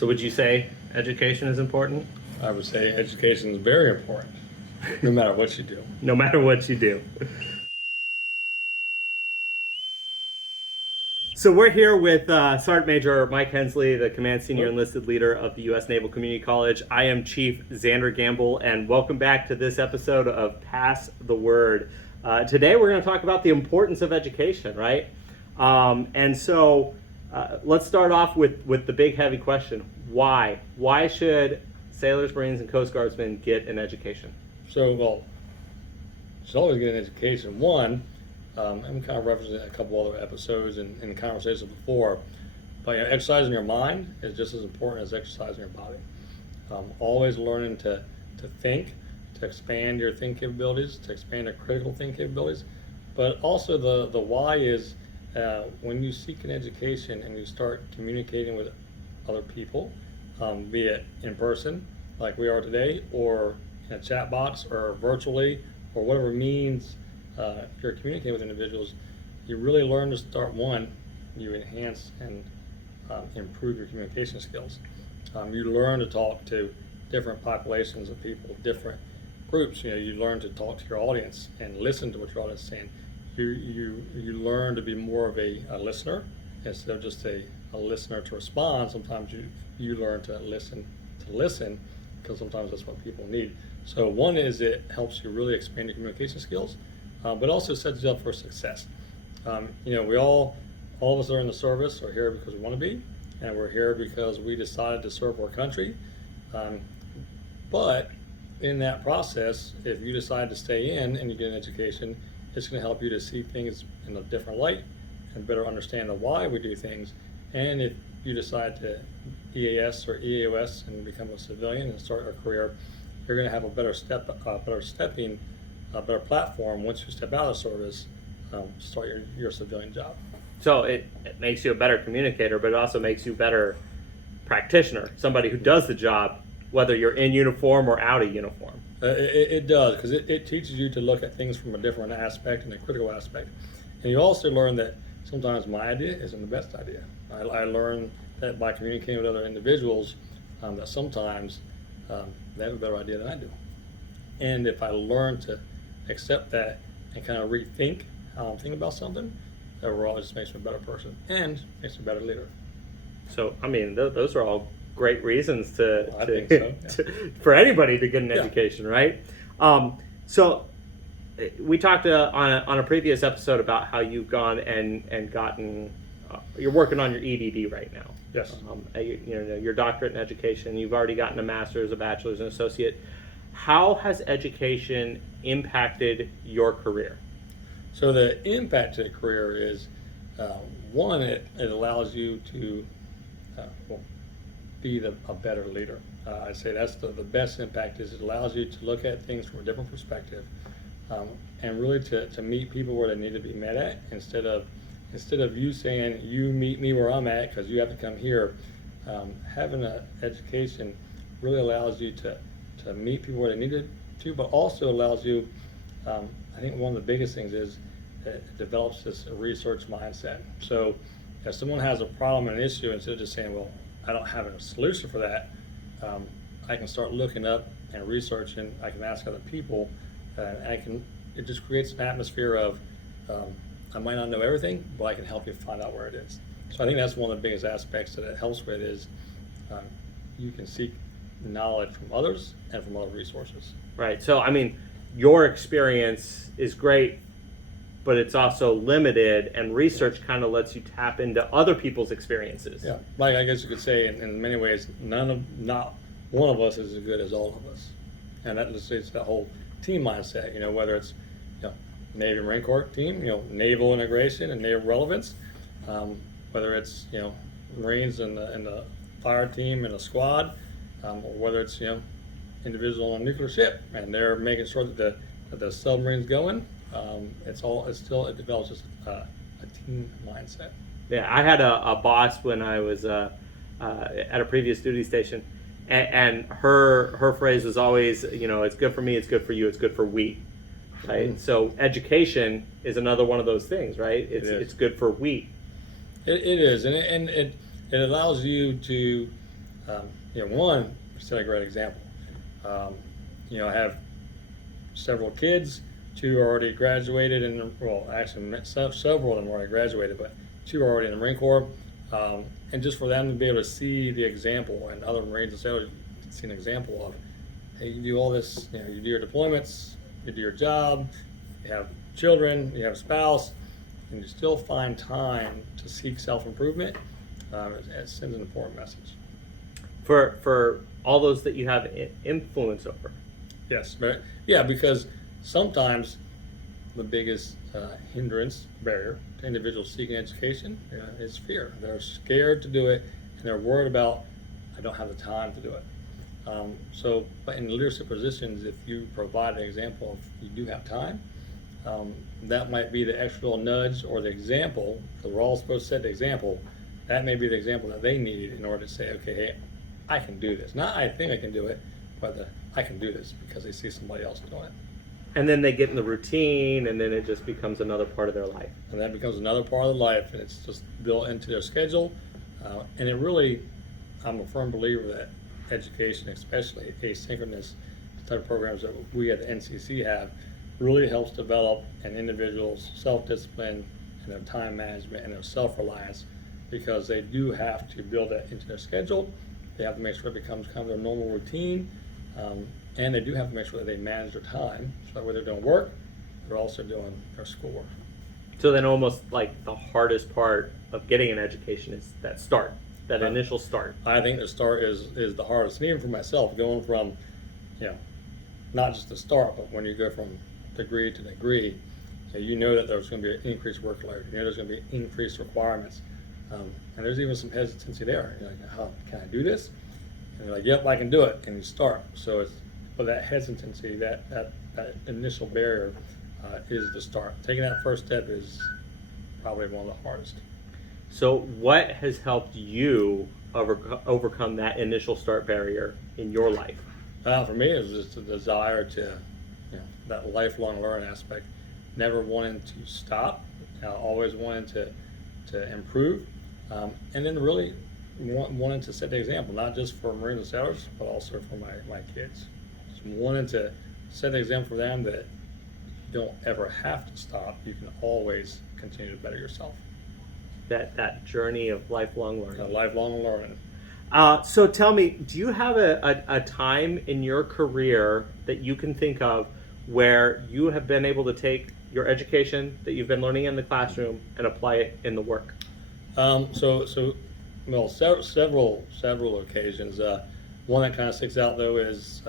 So would you say education is important? I would say education is very important, no matter what you do. No matter what you do. So we're here with Sergeant Major Mike Hensley, the Command Senior Enlisted Leader of the U.S. Naval Community College. I am Chief Xander Gamble, and welcome back to this episode of Pass the Word. Today we're going to talk about the importance of education, right? Let's start off with the big heavy question. Why? Why should sailors, Marines, and Coast Guardsmen get an education? You should always get an education. One, I'm kind of referencing a couple other episodes and conversations before, but exercising your mind is just as important as exercising your body. Always learning to think, to expand your think capabilities, to expand your critical think capabilities, but also the why is when you seek an education and you start communicating with other people, be it in person like we are today, or in a chat box, or virtually, or whatever means you're communicating with individuals, you really learn to start you enhance and improve your communication skills. You learn to talk to different populations of people, different groups. You learn to talk to your audience and listen to what your audience is saying. You learn to be more of a listener instead of just a listener to respond. Sometimes you learn to listen, because sometimes that's what people need. So one is it helps you really expand your communication skills, but also sets you up for success. We all of us are in the service are here because we want to be, and we're here because we decided to serve our country. But in that process, if you decide to stay in and you get an education, it's going to help you to see things in a different light and better understand the why we do things. And if you decide to EAS or EAOS and become a civilian and start a career, you're going to have a better platform once you step out of service, start your civilian job. So it makes you a better communicator, but it also makes you a better practitioner, somebody who does the job, whether you're in uniform or out of uniform. It does, because it teaches you to look at things from a different aspect and a critical aspect. And you also learn that sometimes my idea isn't the best idea. I learned that by communicating with other individuals, that sometimes they have a better idea than I do. And if I learn to accept that and kind of rethink how I'm thinking about something, overall it just makes me a better person and makes me a better leader. So, those are all great reasons I think so, yeah. for anybody to get an education, right? So we talked on a previous episode about how you've gone and gotten, you're working on your EDD right now. Yes. Your doctorate in education, you've already gotten a master's, a bachelor's, and associate. How has education impacted your career? So the impact to the career is, one, it allows you to be a better leader. I'd say that's the best impact is it allows you to look at things from a different perspective, and really to meet people where they need to be met at, instead of you saying you meet me where I'm at because you have to come here. Having an education really allows you to meet people where they need to, but also allows you, I think one of the biggest things is it develops this research mindset. So if someone has a problem and an issue, instead of just saying, well, I don't have a solution for that, I can start looking up and researching. I can ask other people, and it just creates an atmosphere of, I might not know everything, but I can help you find out where it is. So I think that's one of the biggest aspects that it helps with is you can seek knowledge from others and from other resources. Right. So, your experience is great, but it's also limited, and research kind of lets you tap into other people's experiences. Yeah, like I guess you could say in many ways, not one of us is as good as all of us. And it's that whole team mindset, whether it's Navy Marine Corps team, naval integration and naval relevance, whether it's Marines and the fire team and a squad, or whether it's individual on a nuclear ship and they're making sure that the submarine's going. It develops just a team mindset. Yeah, I had a boss when I was at a previous duty station, and her phrase was always, it's good for me, it's good for you, it's good for we. Right? So education is another one of those things, right? It's good for we. It is, and it allows you to One, set a great example. I have several kids. Two are already graduated, and well, actually, several of them already graduated, but two are already in the Marine Corps. And just for them to be able to see the example, and other Marines and sailors see an example of, hey, you do all this, you do your deployments, you do your job, you have children, you have a spouse, and you still find time to seek self-improvement. It sends an important message. For all those that you have influence over. Yes, but yeah, because sometimes the biggest hindrance, barrier to individuals seeking education is fear. They're scared to do it, and they're worried about, I don't have the time to do it. But in leadership positions, if you provide an example of you do have time, that might be the extra little nudge or the example, because we're all supposed to set the example. That may be the example that they need in order to say, okay, hey, I can do this. Not I think I can do it, but I can do this because they see somebody else doing it. And then they get in the routine, and then it just becomes another part of their life. And that becomes another part of their life, and it's just built into their schedule. And it really, I'm a firm believer that education, especially asynchronous type of programs that we at the NCC have, really helps develop an individual's self-discipline and their time management and their self-reliance, because they do have to build that into their schedule. They have to make sure it becomes kind of their normal routine, and they do have to make sure that they manage their time, so that when they're doing work, they're also doing their schoolwork. So then almost like the hardest part of getting an education is that start, that initial start. I think the start is the hardest, and even for myself, going from, not just the start, but when you go from degree to degree, you know that there's going to be an increased workload. You know there's going to be increased requirements. And there's even some hesitancy there. You're like, how can I do this? And you're like, yep, I can do it. And you start. So but that hesitancy, that initial barrier is the start. Taking that first step is probably one of the hardest. So what has helped you overcome that initial start barrier in your life? For me, it was just a desire to, that lifelong learning aspect. Never wanting to stop. Always wanting to improve. And then really wanting to set the example, not just for Marines and sailors, but also for my kids. Just wanting to set the example for them that you don't ever have to stop. You can always continue to better yourself. That journey of lifelong learning. Lifelong learning. So tell me, do you have a time in your career that you can think of where you have been able to take your education that you've been learning in the classroom and apply it in the work? Several occasions. One that kind of sticks out though is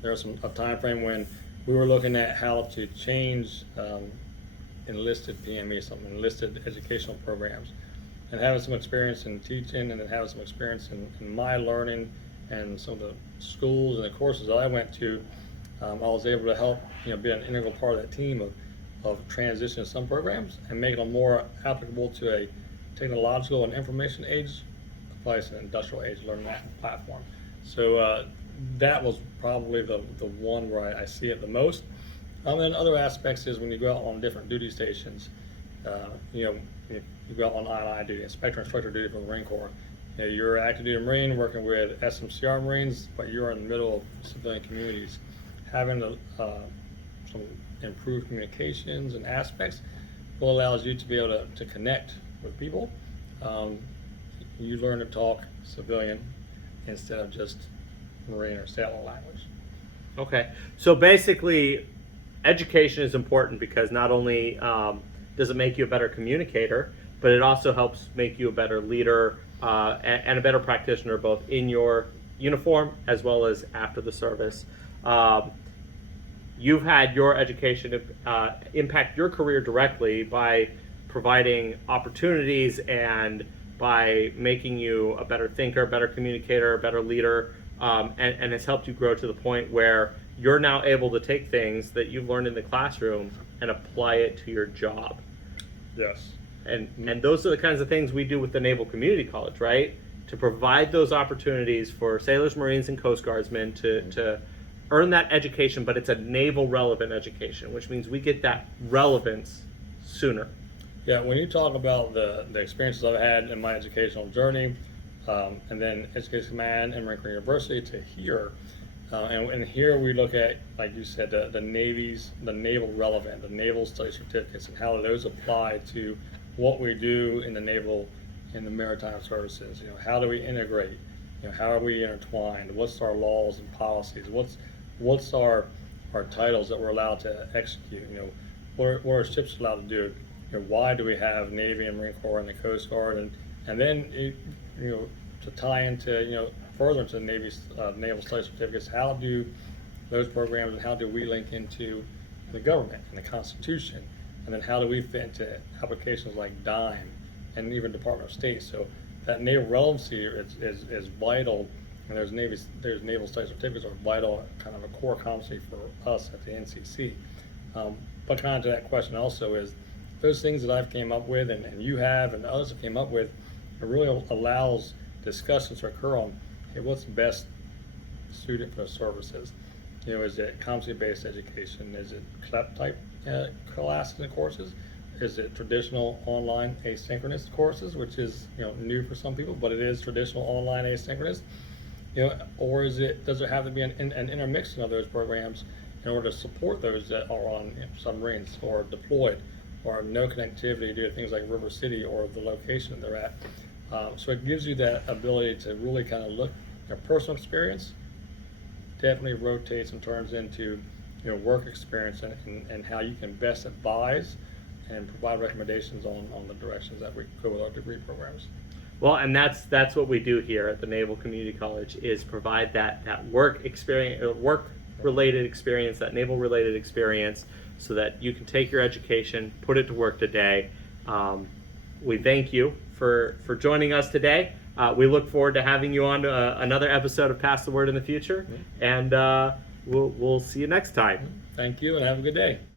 there was a time frame when we were looking at how to change enlisted PME, some enlisted educational programs, and having some experience in teaching, and then having some experience in my learning and some of the schools and the courses that I went to. I was able to help, be an integral part of that team of transition some programs and making them more applicable to a technological and information age, applies to an industrial age learning platform. So that was probably the one where I see it the most. And other aspects is when you go out on different duty stations, you go out on I&I duty, inspector instructor duty for the Marine Corps. You're an active duty Marine working with SMCR Marines, but you're in the middle of civilian communities. Having some improved communications and aspects will allows you to be able to connect with people. You learn to talk civilian instead of just Marine or sailor language. Okay, so basically education is important because not only does it make you a better communicator, but it also helps make you a better leader and a better practitioner, both in your uniform as well as after the service. You've had your education impact your career directly by providing opportunities and by making you a better thinker, a better communicator, a better leader, and has helped you grow to the point where you're now able to take things that you've learned in the classroom and apply it to your job. Yes. And those are the kinds of things we do with the Naval Community College, right? To provide those opportunities for sailors, Marines, and Coast Guardsmen to earn that education, but it's a naval relevant education, which means we get that relevance sooner. Yeah, when you talk about the experiences I've had in my educational journey, and then Education Command and Marine Corps University to here. And here we look at, like you said, the naval relevant, the naval study certificates, and how those apply to what we do in the naval, in the maritime services. How do we integrate? How are we intertwined? What's our laws and policies? What's our titles that we're allowed to execute? What are ships allowed to do? Why do we have Navy and Marine Corps and the Coast Guard? And then to tie into further into the Navy's naval study certificates, how do those programs and how do we link into the government and the Constitution, and then how do we fit into applications like DIME and even Department of State? So that naval relevancy is vital, and those naval study certificates are vital, kind of a core competency for us at the NCC. But kind of to that question also is those things that I've came up with and you have and others have came up with, it really allows discussions to occur on, hey, what's best suited for the services? Is it competency-based education? Is it CLEP type classes and courses? Is it traditional online asynchronous courses, which is new for some people, but it is traditional online asynchronous? Or does it have to be an intermixing of those programs in order to support those that are on submarines or deployed or have no connectivity due to things like River City or the location they're at? So it gives you that ability to really kind of look at personal experience, definitely rotates and turns into work experience and how you can best advise and provide recommendations on the directions that we go with our degree programs. Well, and that's what we do here at the Naval Community College, is provide that work experience, or work-related experience, that naval-related experience, so that you can take your education, put it to work today. We thank you for joining us today. We look forward to having you on another episode of Pass the Word in the future, and we'll see you next time. Thank you, and have a good day.